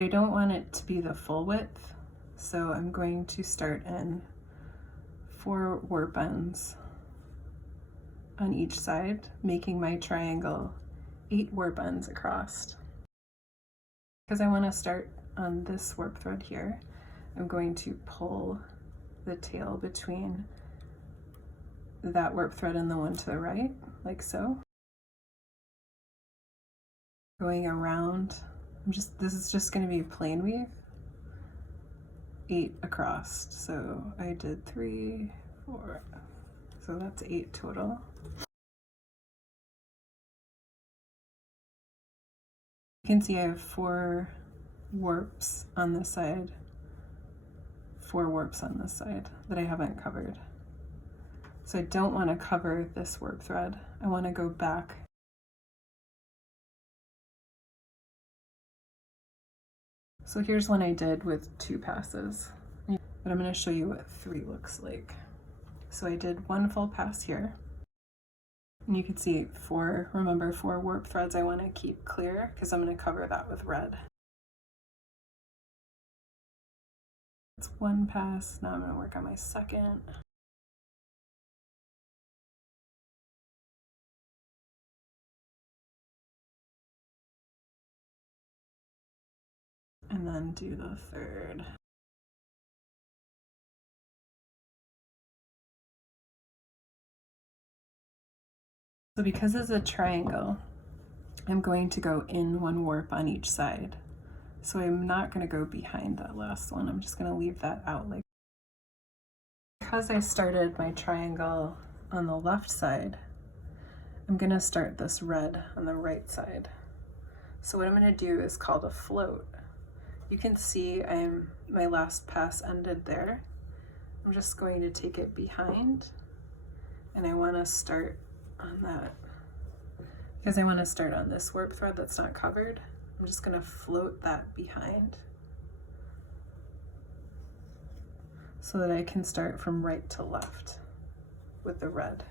I don't want it to be the full width, so I'm going to start in 4 warp ends on each side, making my triangle 8 warp ends across. Because I want to start on this warp thread here, I'm going to pull the tail between that warp thread and the one to the right, like so. Going around, this is just going to be plain weave, 8 across. So I did 3, 4, so that's 8 total. You can see I have 4 warps on this side, 4 warps on this side that I haven't covered. So I don't want to cover this warp thread. I want to go back. So here's one I did with 2 passes, but I'm going to show you what 3 looks like. So I did 1 full pass here, and you can see 4 warp threads I want to keep clear because I'm going to cover that with red. It's 1 pass. Now I'm going to work on my second. And then do the third. So because it's a triangle, I'm going to go in 1 warp on each side. So I'm not going to go behind that last one. I'm just going to leave that out like. Because I started my triangle on the left side, I'm going to start this red on the right side. So what I'm going to do is called a float. You can see my last pass ended there. I'm just going to take it behind, and I want to start on that. Because I want to start on this warp thread that's not covered, I'm just going to float that behind so that I can start from right to left with the red.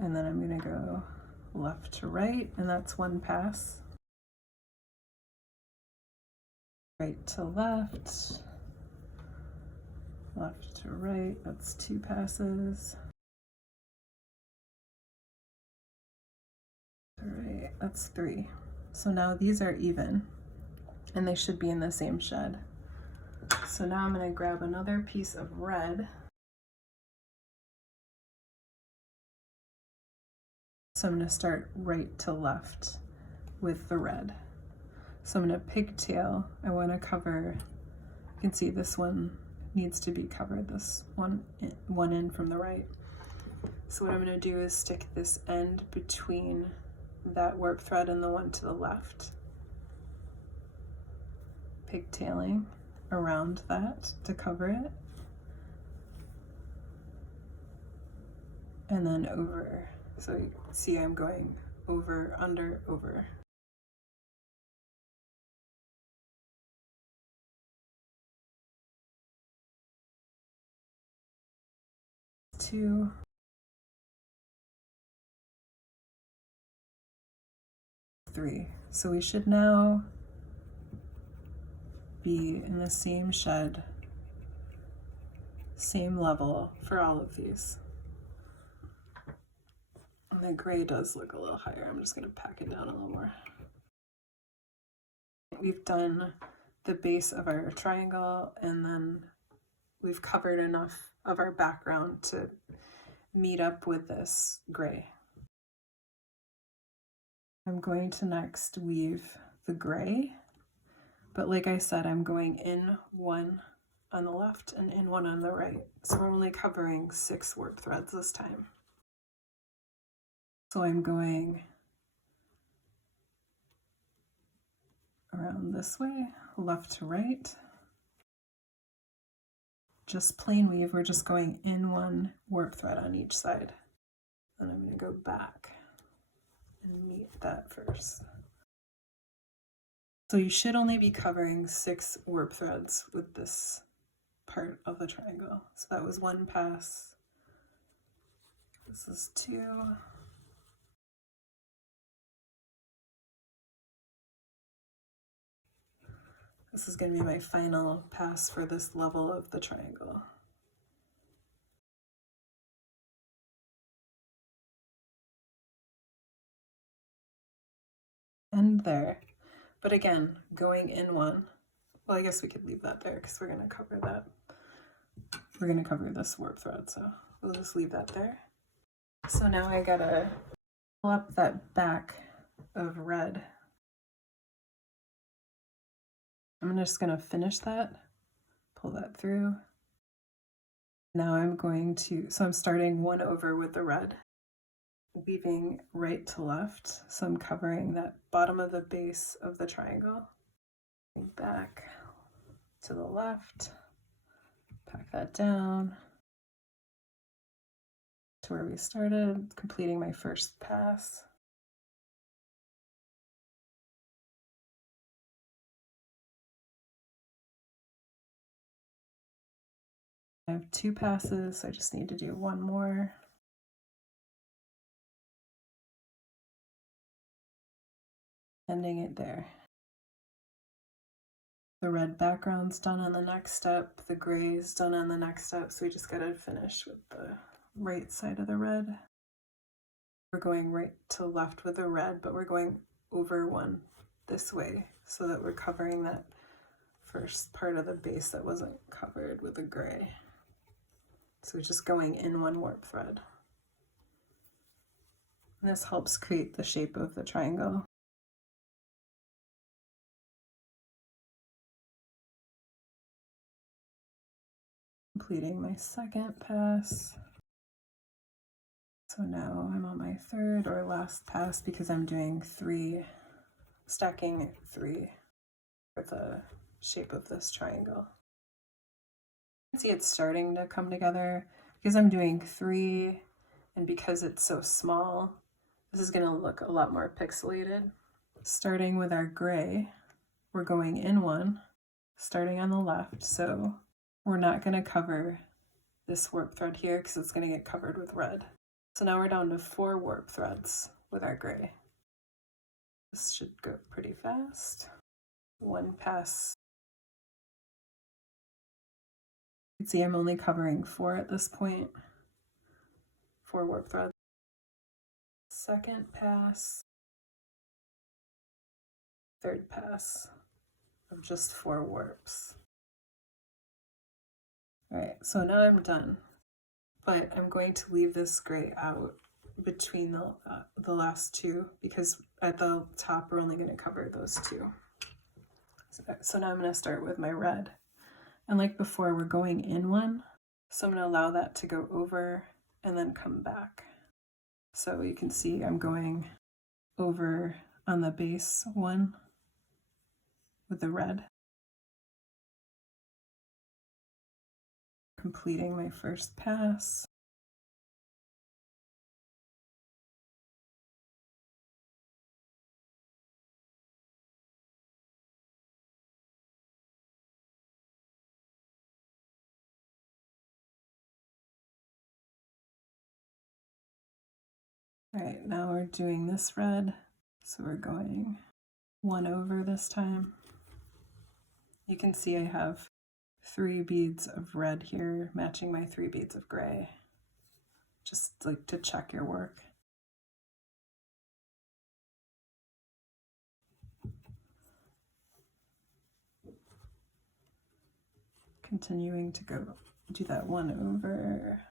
And then I'm going to go left to right, and that's 1 pass. Right to left, left to right, that's 2 passes. All right, that's 3. So now these are even, and they should be in the same shed. So now I'm going to grab another piece of red. So I'm going to start right to left with the red. So I'm going to pigtail. I want to cover, you can see this one needs to be covered, this one end from the right. So what I'm going to do is stick this end between that warp thread and the one to the left, pigtailing around that to cover it, and then over. So you can see I'm going over, under, over. Two. Three. So we should now be in the same shed, same level for all of these. And the gray does look a little higher. I'm just going to pack it down a little more. We've done the base of our triangle, and then we've covered enough of our background to meet up with this gray. I'm going to next weave the gray, but like I said, I'm going in 1 on the left and in 1 on the right. So we're only covering 6 warp threads this time. So I'm going around this way, left to right. Just plain weave, we're just going in 1 warp thread on each side. Then I'm going to go back and meet that first. So you should only be covering 6 warp threads with this part of the triangle. So that was 1 pass. This is 2. This is going to be my final pass for this level of the triangle. And there. But again, going in one. Well, I guess we could leave that there because we're going to cover that. We're going to cover this warp thread, so we'll just leave that there. So now I gotta pull up that back of red. I'm just gonna finish that, pull that through. Now I'm going to, so I'm starting 1 over with the red, weaving right to left. So I'm covering that bottom of the base of the triangle. Back to the left, pack that down to where we started, completing my first pass. I have 2 passes, so I just need to do 1 more. Ending it there. The red background's done on the next step, the gray is done on the next step, so we just gotta finish with the right side of the red. We're going right to left with the red, but we're going over one this way so that we're covering that first part of the base that wasn't covered with the gray. So just going in 1 warp thread. And this helps create the shape of the triangle. Completing my second pass. So now I'm on my 3rd or last pass because I'm doing 3, stacking 3 for the shape of this triangle. You can see it's starting to come together because I'm doing 3, and because it's so small, this is going to look a lot more pixelated. Starting with our gray, we're going in 1, starting on the left, so we're not going to cover this warp thread here because it's going to get covered with red. So now we're down to 4 warp threads with our gray. This should go pretty fast. 1 pass. You can see I'm only covering 4 at this point. 4 warp threads. Second pass. 3rd pass of just 4 warps. All right, so now I'm done, but I'm going to leave this gray out between the last 2 because at the top we're only going to cover those 2. So now I'm going to start with my red, and like before, we're going in 1, so I'm going to allow that to go over and then come back. So you can see I'm going over on the base 1 with the red, completing my first pass. All right, now we're doing this red, so we're going 1 over this time. You can see I have 3 beads of red here matching my 3 beads of gray, just like to check your work. Continuing to go do that 1 over.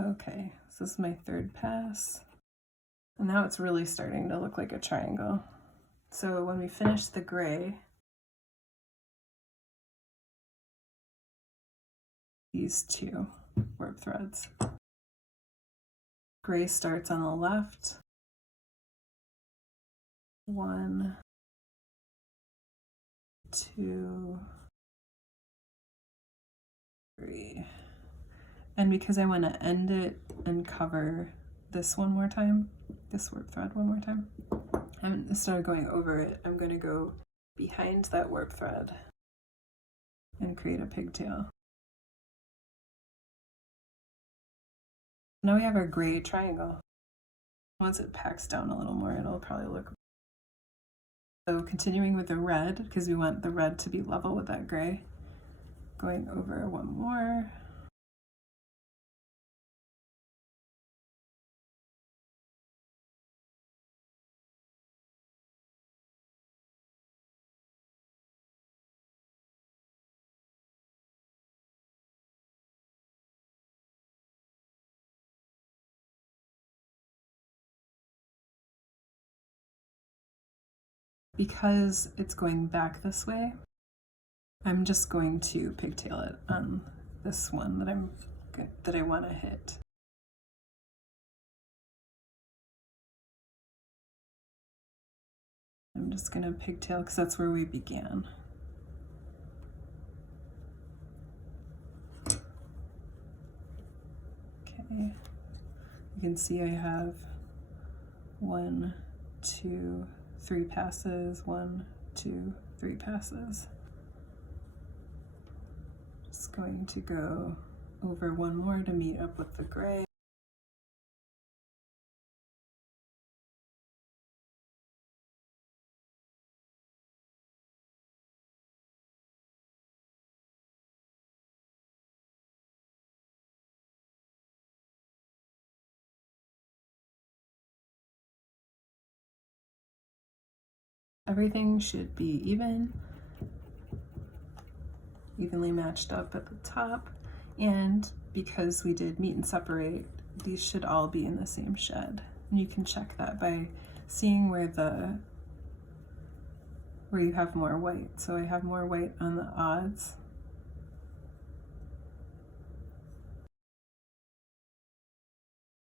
Okay, so this is my 3rd pass. And now it's really starting to look like a triangle. So when we finish the gray, these 2 warp threads. Gray starts on the left. 1, 2, 3. And because I want to end it and cover this one more time, this warp thread one more time, instead of going over it, I'm going to go behind that warp thread and create a pigtail. Now we have our gray triangle. Once it packs down a little more, it'll probably look. So continuing with the red, because we want the red to be level with that gray. Going over one more. Because it's going back this way, I'm just going to pigtail it on this one that I want to hit. I'm just going to pigtail because that's where we began. Okay, you can see I have 1, 2, 3 passes, 1, 2, 3 passes. Just going to go over one more to meet up with the gray. Everything should be evenly matched up at the top, and because we did meet and separate, these should all be in the same shed. And you can check that by seeing where you have more white. So I have more white on the odds